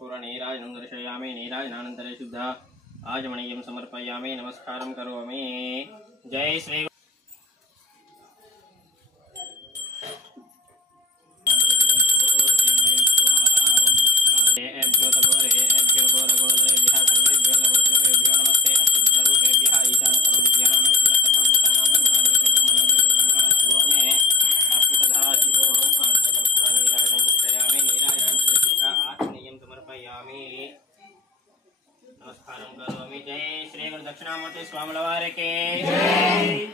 कर्पूरनीराजनं दर्शयामि। नीराजनानन्तरे शुद्ध आचमनीयं समर्पयामि। नमस्कारं करोमि। जय श्री नमस्कारं करोमि। जय श्री गुरु दक्षिणामूर्ति स्वामी वारे के जय।